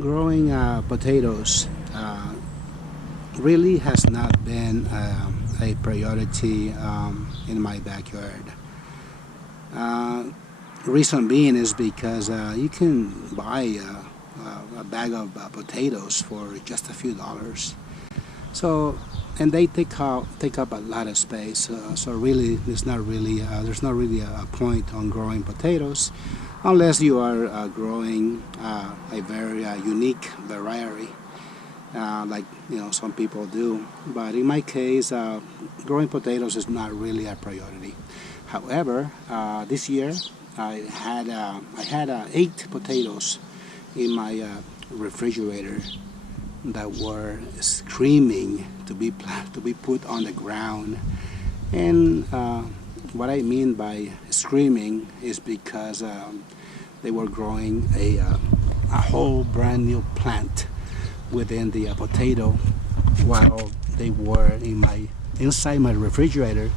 growing potatoes really has not been a priority in my backyard. Uh, Reason being is because you can buy a bag of potatoes for just a few dollars. So, and they take up a lot of space. So really, there's not really a point on growing potatoes, unless you are growing a very unique variety, like some people do. But in my case, growing potatoes is not really a priority. However, this year I had 8 potatoes in my refrigerator that were screaming to be put on the ground. And what I mean by screaming is because they were growing a whole brand new plant within the potato while they were inside my refrigerator.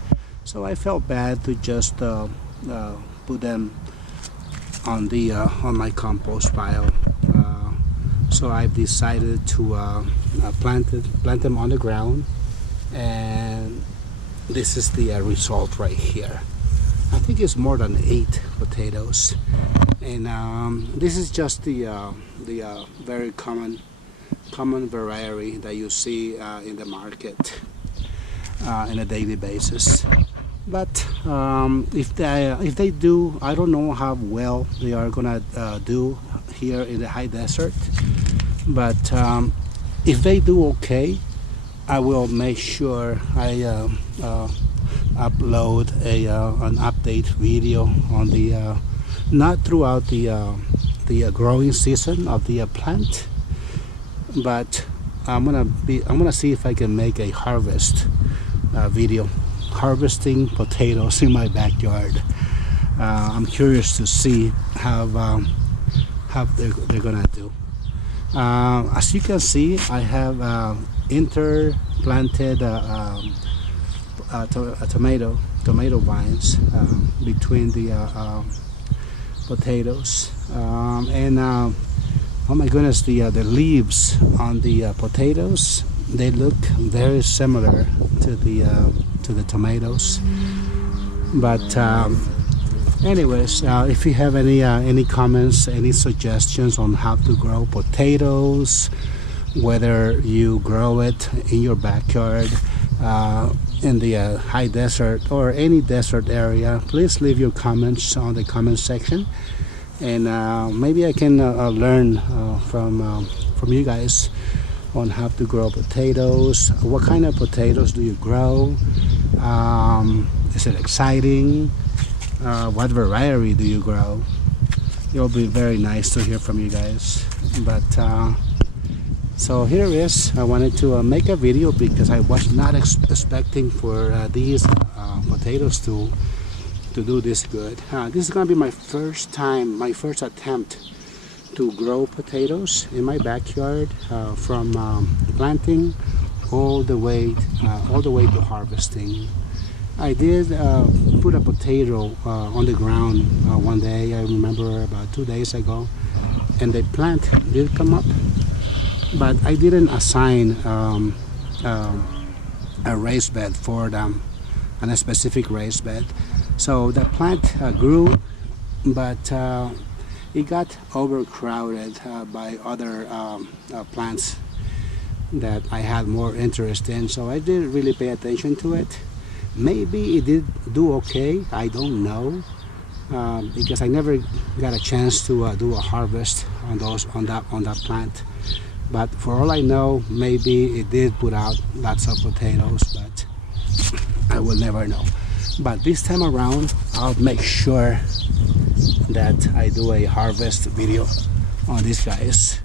So I felt bad to just put them on my compost pile. So I've decided to plant them on the ground, and this is the result right here. I think it's more than 8 potatoes, and this is just the very common variety that you see in the market on a daily basis. But if they do, I don't know how well they are gonna do here in the high desert. But if they do okay, I will make sure I upload an update video on the not throughout the growing season of the plant, but I'm gonna see if I can make a harvest video harvesting potatoes in my backyard. I'm curious to see how they're gonna do. As you can see, I have interplanted tomato vines between the potatoes, and oh my goodness, the leaves on the potatoes, they look very similar to the tomatoes. But anyways, if you have any comments, any suggestions on how to grow potatoes, whether you grow it in your backyard, in the high desert or any desert area, please leave your comments on the comment section, and maybe I can learn from you guys on how to grow potatoes. What kind of potatoes do you grow? Is it exciting? What variety do you grow? It'll be very nice to hear from you guys. But so here it is. I wanted to make a video because I was not expecting for these potatoes to do this good. This is gonna be my first attempt to grow potatoes in my backyard, from planting all the way to harvesting. I did put a potato on the ground one day. I remember about 2 days ago, and the plant did come up, but I didn't assign a raised bed for them, and a specific raised bed. So the plant grew, but it got overcrowded by other plants that I had more interest in. So I didn't really pay attention to it. Maybe it did do okay, I don't know, because I never got a chance to do a harvest on that plant. But for all I know, maybe it did put out lots of potatoes, but I will never know. But this time around, I'll make sure that I do a harvest video on these guys.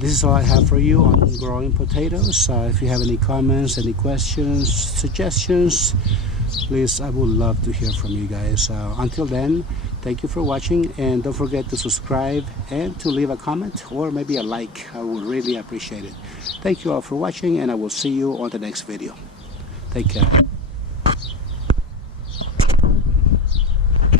This is all I have for you on growing potatoes. If you have any comments, any questions, suggestions, please, I would love to hear from you guys. Until then, thank you for watching, and don't forget to subscribe and to leave a comment or maybe a like. I would really appreciate it. Thank you all for watching, and I will see you on the next video. Take care.